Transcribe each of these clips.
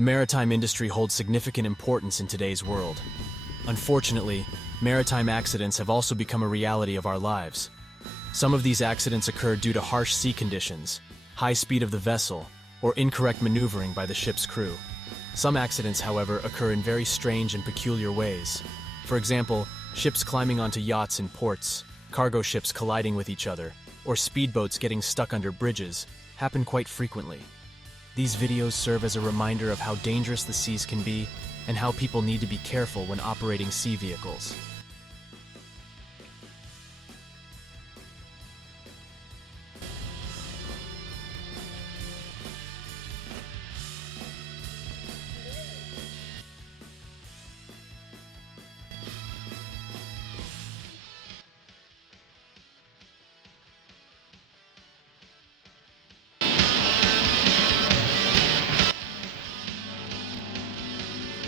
The maritime industry holds significant importance in today's world. Unfortunately, maritime accidents have also become a reality of our lives. Some of these accidents occur due to harsh sea conditions, high speed of the vessel, or incorrect maneuvering by the ship's crew. Some accidents, however, occur in very strange and peculiar ways. For example, ships climbing onto yachts in ports, cargo ships colliding with each other, or speedboats getting stuck under bridges happen quite frequently. These videos serve as a reminder of how dangerous the seas can be and how people need to be careful when operating sea vehicles.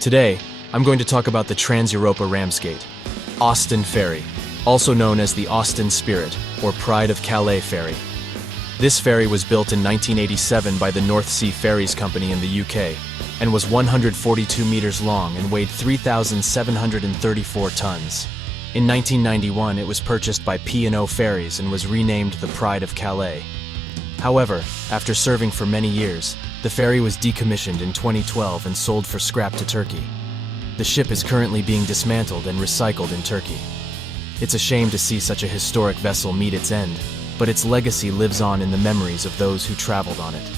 Today, I'm going to talk about the Trans-Europa Ramsgate, Austin Ferry, also known as the Austin Spirit or Pride of Calais Ferry. This ferry was built in 1987 by the North Sea Ferries Company in the UK and was 142 meters long and weighed 3,734 tons. In 1991, it was purchased by P&O Ferries and was renamed the Pride of Calais. However, after serving for many years, the ferry was decommissioned in 2012 and sold for scrap to Turkey. The ship is currently being dismantled and recycled in Turkey. It's a shame to see such a historic vessel meet its end, but its legacy lives on in the memories of those who traveled on it.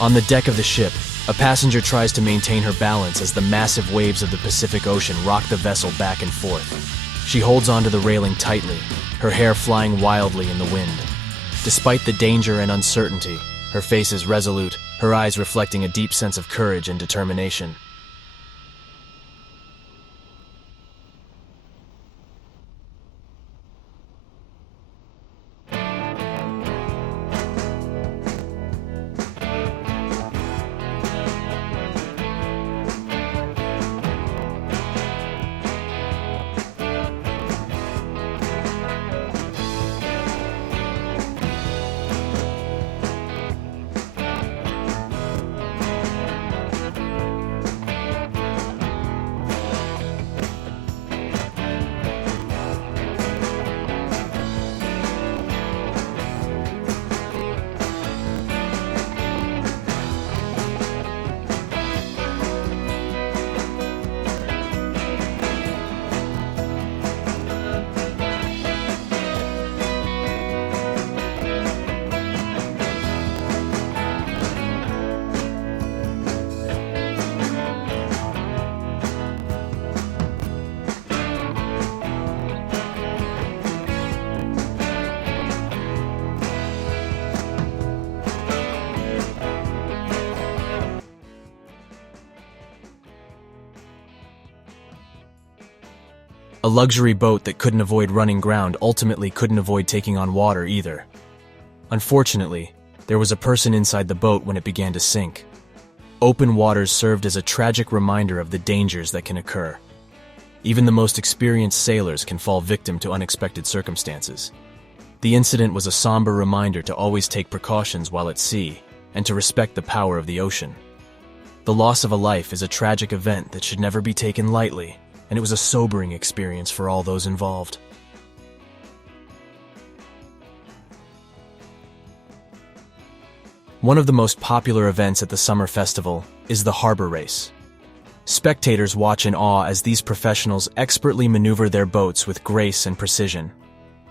On the deck of the ship, a passenger tries to maintain her balance as the massive waves of the Pacific Ocean rock the vessel back and forth. She holds onto the railing tightly, her hair flying wildly in the wind. Despite the danger and uncertainty, her face is resolute, her eyes reflecting a deep sense of courage and determination. A luxury boat that couldn't avoid running ground ultimately couldn't avoid taking on water either. Unfortunately, there was a person inside the boat when it began to sink. Open waters served as a tragic reminder of the dangers that can occur. Even the most experienced sailors can fall victim to unexpected circumstances. The incident was a somber reminder to always take precautions while at sea and to respect the power of the ocean. The loss of a life is a tragic event that should never be taken lightly, and it was a sobering experience for all those involved. One of the most popular events at the summer festival is the harbor race. Spectators watch in awe as these professionals expertly maneuver their boats with grace and precision.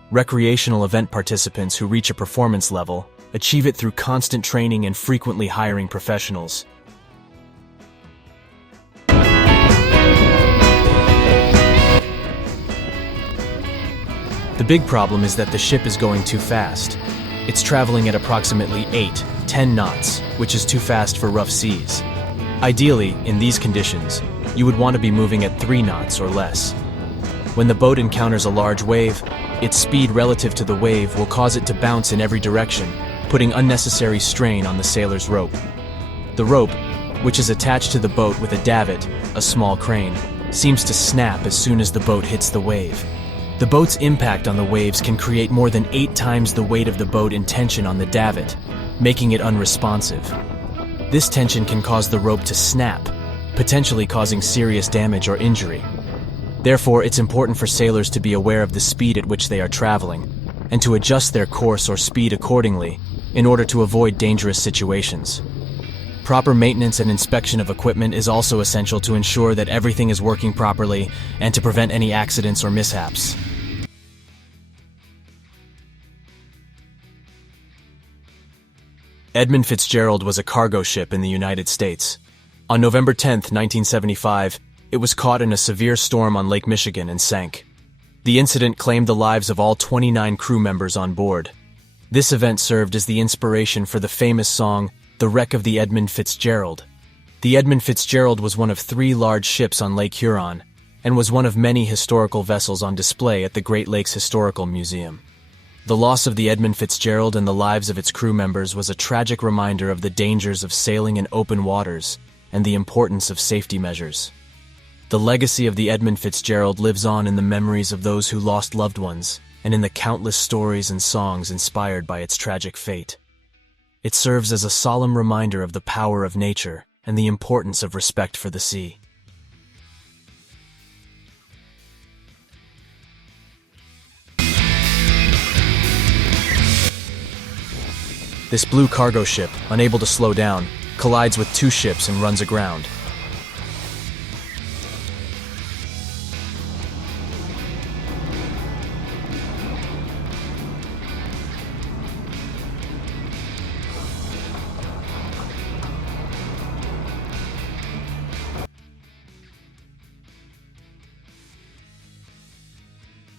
Recreational event participants who reach a performance level achieve it through constant training and frequently hiring professionals. The big problem is that the ship is going too fast. It's traveling at approximately 8-10 knots, which is too fast for rough seas. Ideally, in these conditions, you would want to be moving at 3 knots or less. When the boat encounters a large wave, its speed relative to the wave will cause it to bounce in every direction, putting unnecessary strain on the sailor's rope. The rope, which is attached to the boat with a davit, a small crane, seems to snap as soon as the boat hits the wave. The boat's impact on the waves can create more than 8 times the weight of the boat in tension on the davit, making it unresponsive. This tension can cause the rope to snap, potentially causing serious damage or injury. Therefore, it's important for sailors to be aware of the speed at which they are traveling, and to adjust their course or speed accordingly in order to avoid dangerous situations. Proper maintenance and inspection of equipment is also essential to ensure that everything is working properly and to prevent any accidents or mishaps. Edmund Fitzgerald was a cargo ship in the United States. On November 10, 1975, it was caught in a severe storm on Lake Michigan and sank. The incident claimed the lives of all 29 crew members on board. This event served as the inspiration for the famous song, The Wreck of the Edmund Fitzgerald. The Edmund Fitzgerald was one of 3 large ships on Lake Huron, and was one of many historical vessels on display at the Great Lakes Historical Museum. The loss of the Edmund Fitzgerald and the lives of its crew members was a tragic reminder of the dangers of sailing in open waters and the importance of safety measures. The legacy of the Edmund Fitzgerald lives on in the memories of those who lost loved ones, and in the countless stories and songs inspired by its tragic fate. It serves as a solemn reminder of the power of nature and the importance of respect for the sea. This blue cargo ship, unable to slow down, collides with 2 ships and runs aground.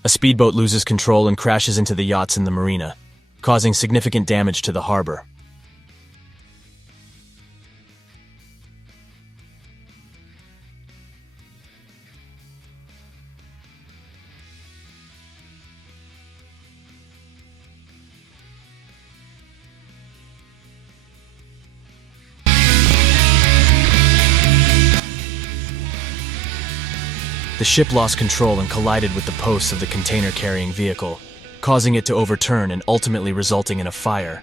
A speedboat loses control and crashes into the yachts in the marina, causing significant damage to the harbor. The ship lost control and collided with the posts of the container-carrying vehicle, causing it to overturn and ultimately resulting in a fire.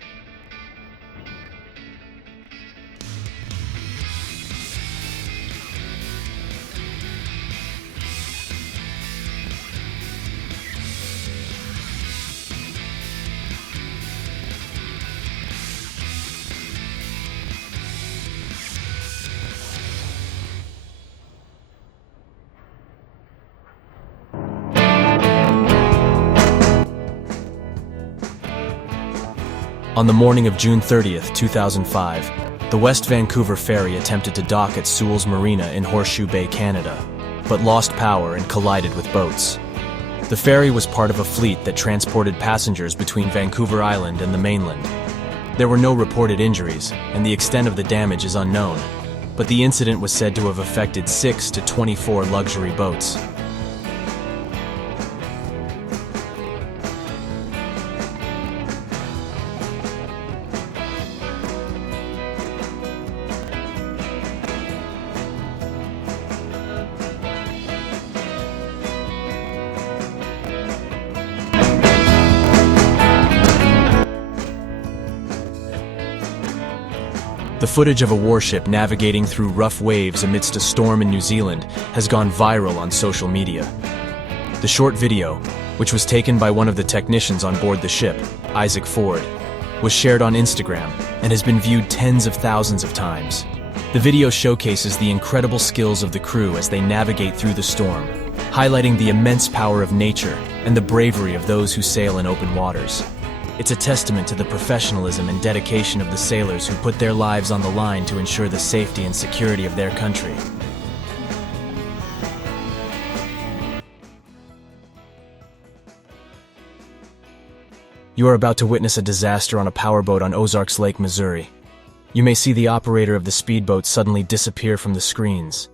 On the morning of June 30th, 2005, the West Vancouver ferry attempted to dock at Sewell's Marina in Horseshoe Bay, Canada, but lost power and collided with boats. The ferry was part of a fleet that transported passengers between Vancouver Island and the mainland. There were no reported injuries, and the extent of the damage is unknown, but the incident was said to have affected 6 to 24 luxury boats. The footage of a warship navigating through rough waves amidst a storm in New Zealand has gone viral on social media. The short video, which was taken by one of the technicians on board the ship, Isaac Ford, was shared on Instagram and has been viewed tens of thousands of times. The video showcases the incredible skills of the crew as they navigate through the storm, highlighting the immense power of nature and the bravery of those who sail in open waters. It's a testament to the professionalism and dedication of the sailors who put their lives on the line to ensure the safety and security of their country. You are about to witness a disaster on a powerboat on Ozarks Lake, Missouri. You may see the operator of the speedboat suddenly disappear from the screens.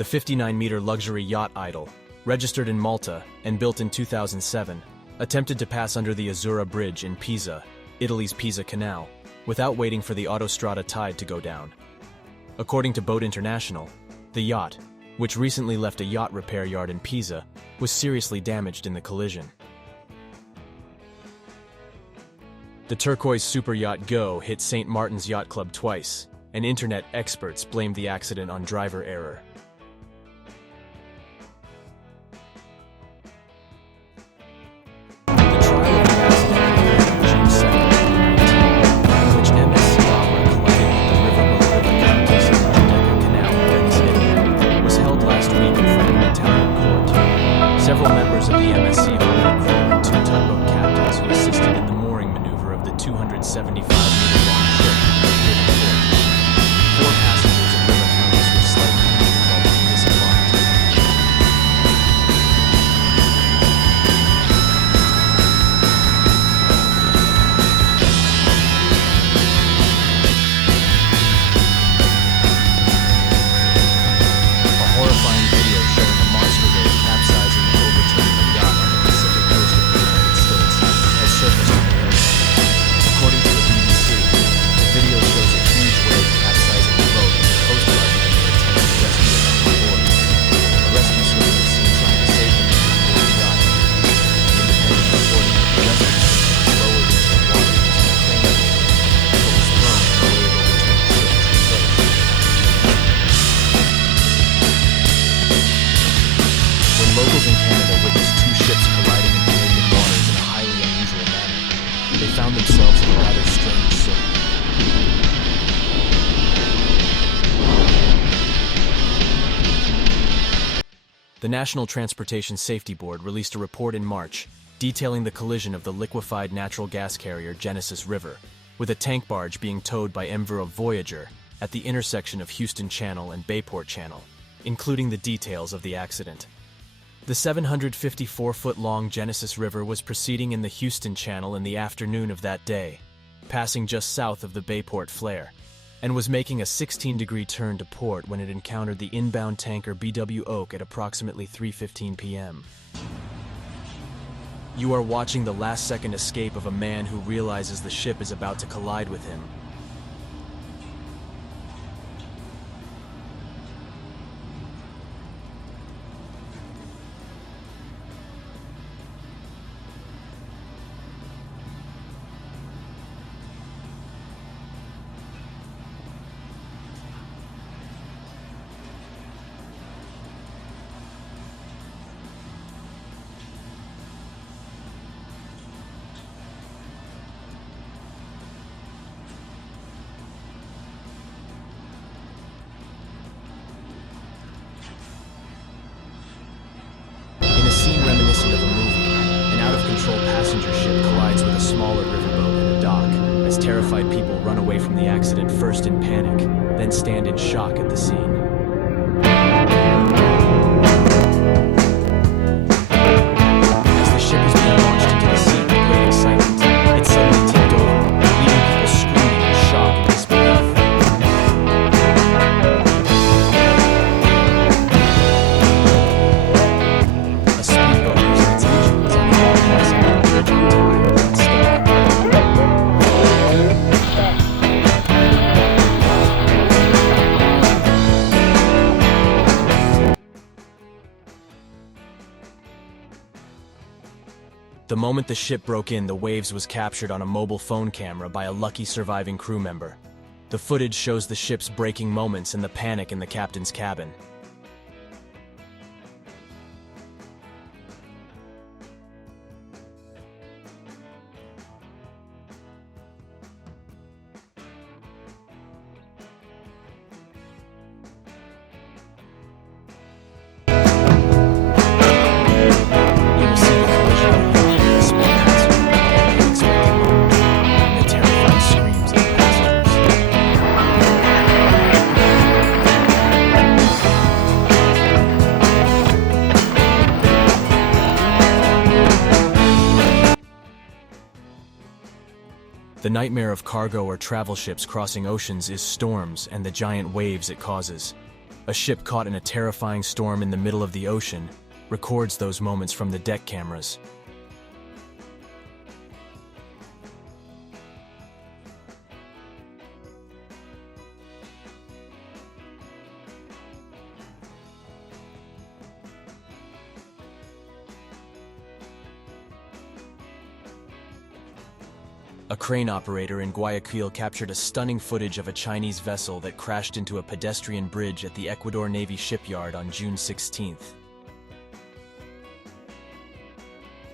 The 59-meter luxury yacht Idol, registered in Malta and built in 2007, attempted to pass under the Azzurra Bridge in Pisa, Italy's Pisa Canal, without waiting for the Autostrada tide to go down. According to Boat International, the yacht, which recently left a yacht repair yard in Pisa, was seriously damaged in the collision. The turquoise superyacht Go hit St. Martin's Yacht Club twice, and internet experts blamed the accident on driver error. The trial of the accident occurred on June 7, 2019, in which MSC Opera collided with the river below the Countess of Giudecca Canal in Venice, Italy, was held last week in front of an Italian court. Several members of the MSC Opera crew and two tugboat captains who assisted in the mooring maneuver of the 275-meter-long ship were given court. Four passengers and river colonels were slightly injured while being disembarked. A horrifying video showing a monster wave capsizing and overturning a yacht on the Pacific coast of the United States has surfaced on the internet. According to the BBC, the video shows a huge wave capsizing the boat and the Coast Guard unit are attempting to rescue them on board. A rescue swimmer is seen trying to save them from the board yacht. The Independent reported that the rescue swimmer was lowered into the water using a crane wheel, but was thrown and the wave overturned the ship as it approached. When locals in Canada witnessed two ships colliding in Canadian waters in a highly unusual manner, they found themselves in a rather strange city. The National Transportation Safety Board released a report in March detailing the collision of the liquefied natural gas carrier Genesis River with a tank barge being towed by Enviro Voyager at the intersection of Houston Channel and Bayport Channel, including the details of the accident. The 754-foot-long Genesis River was proceeding in the Houston Channel in the afternoon of that day, passing just south of the Bayport flare, and was making a 16-degree turn to port when it encountered the inbound tanker BW Oak at approximately 3:15 p.m. You are watching the last-second escape of a man who realizes the ship is about to collide with him. In a scene reminiscent of a movie, an out-of-control passenger ship collides with a smaller riverboat at a dock, as terrified people run away from the accident first in panic, then stand in shock at the scene. As the ship is being launched into the sea with great excitement, it suddenly tipped over, leaving people screaming in shock and disbelief. A speedboat using its engine was unable to pass under the bridge on time and got stuck. The moment the ship broke in, the waves was captured on a mobile phone camera by a lucky surviving crew member. The footage shows the ship's breaking moments and the panic in the captain's cabin. You will see the collision of the yacht with a small passenger at an unexpected moment, and the terrified screams of the passengers. The nightmare of cargo or travel ships crossing oceans is storms and the giant waves it causes. A ship caught in a terrifying storm in the middle of the ocean records those moments from the deck cameras. A crane operator in Guayaquil captured a stunning footage of a Chinese vessel that crashed into a pedestrian bridge at the Ecuador Navy shipyard on June 16th.